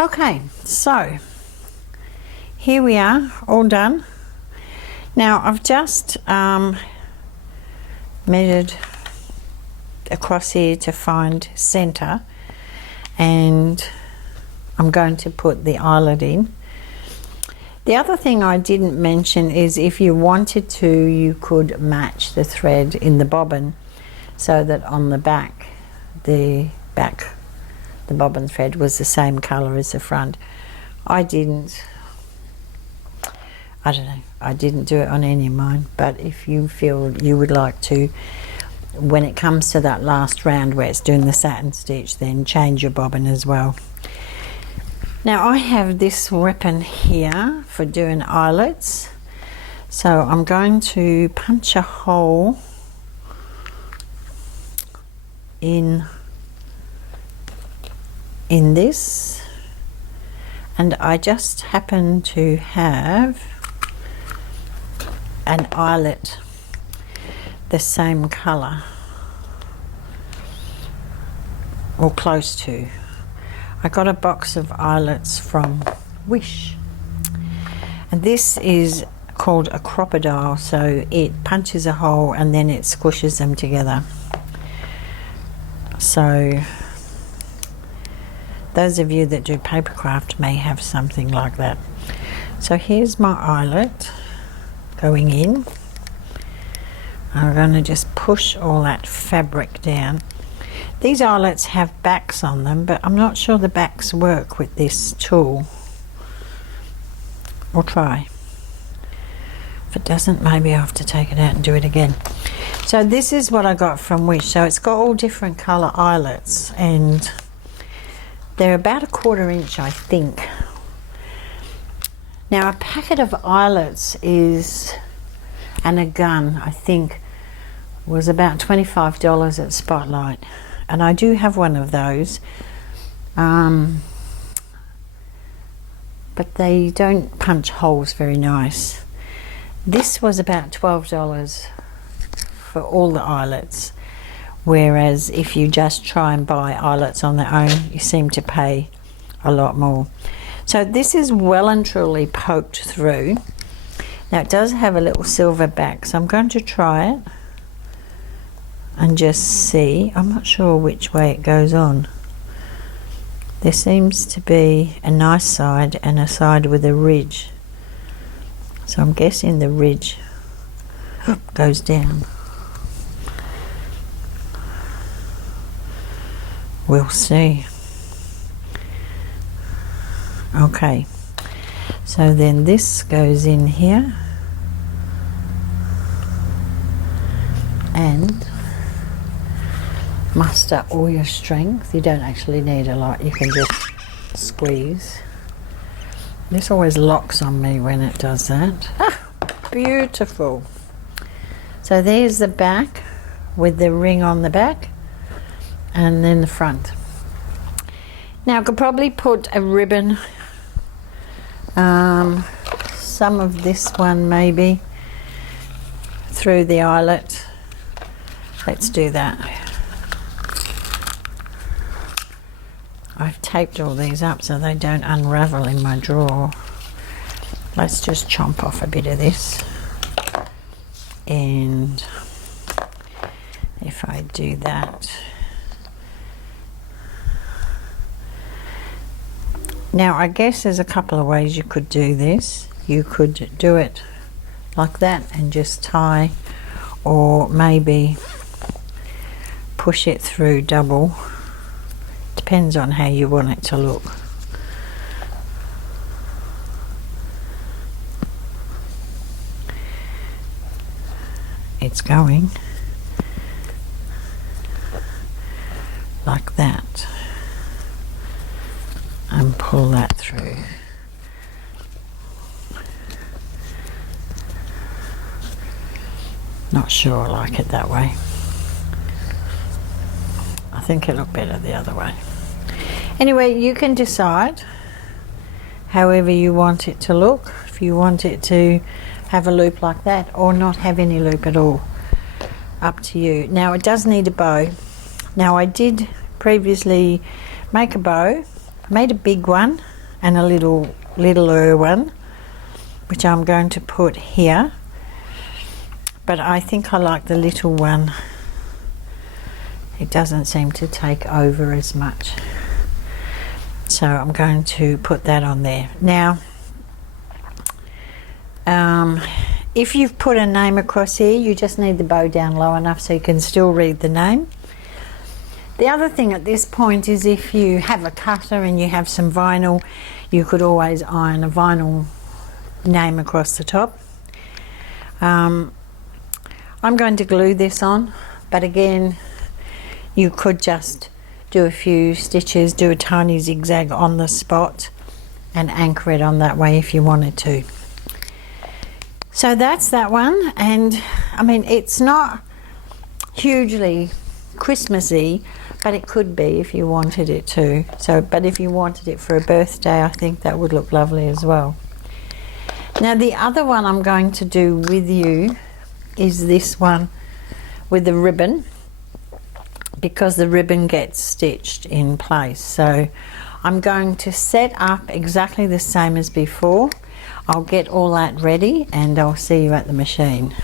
Okay, so here we are, all done. Now I've just measured across here to find center, and I'm going to put the eyelet in. The other thing I didn't mention is if you wanted to, you could match the thread in the bobbin so that on the back, the bobbin thread was the same color as the front. I didn't. I don't know, I didn't do it on any of mine, but if you feel you would like to, when it comes to that last round where it's doing the satin stitch, then change your bobbin as well. Now I have this ribbon here for doing eyelets, so I'm going to punch a hole in this, and I just happen to have an eyelet the same color, or close to. I got a box of eyelets from Wish, and this is called a crocodile, so it punches a hole and then it squishes them together. So those of you that do paper craft may have something like that. So here's my eyelet going in. I'm going to just push all that fabric down. These eyelets have backs on them, but I'm not sure the backs work with this tool. We'll try. If it doesn't, maybe I'll have to take it out and do it again. So this is what I got from Wish. So it's got all different colour eyelets, and they're about 1/4 inch, I think. Now a packet of eyelets is, and a gun, I think, was about $25 at Spotlight, and I do have one of those, but they don't punch holes very nice. This was about $12 for all the eyelets, whereas if you just try and buy eyelets on their own, you seem to pay a lot more. So this is well and truly poked through. Now it does have a little silver back, so I'm going to try it and just see. I'm not sure which way it goes on. There seems to be a nice side and a side with a ridge, so I'm guessing the ridge goes down. We'll see. Okay, so then this goes in here, and muster all your strength. You don't actually need a lot, you can just squeeze. This always locks on me when it does that. Ah, beautiful. So there's the back with the ring on the back, and then the front. Now I could probably put a ribbon, some of this one maybe, through the eyelet. Let's do that. I've taped all these up so they don't unravel in my drawer. Let's just chomp off a bit of this, and if I do that. Now I guess there's a couple of ways you could do this. You could do it like that and just tie, or maybe push it through double. Depends on how you want it to look. It's going like that, and pull that through. Not sure I like it that way. I think it looked better the other way. Anyway, you can decide however you want it to look. If you want it to have a loop like that or not have any loop at all, up to you. Now it does need a bow. Now I did previously make a bow, made a big one, and a littler one, which I'm going to put here. But I think I like the little one. It doesn't seem to take over as much. So I'm going to put that on there. Now, if you've put a name across here, you just need the bow down low enough so you can still read the name. The other thing at this point is if you have a cutter and you have some vinyl, you could always iron a vinyl name across the top. I'm going to glue this on, but again, you could just do a few stitches, do a tiny zigzag on the spot and anchor it on that way if you wanted to. So that's that one, and I mean, it's not hugely Christmassy, but it could be if you wanted it to. So, but if you wanted it for a birthday, I think that would look lovely as well. Now the other one I'm going to do with you is this one with the ribbon, because the ribbon gets stitched in place. So I'm going to set up exactly the same as before. I'll get all that ready and I'll see you at the machine.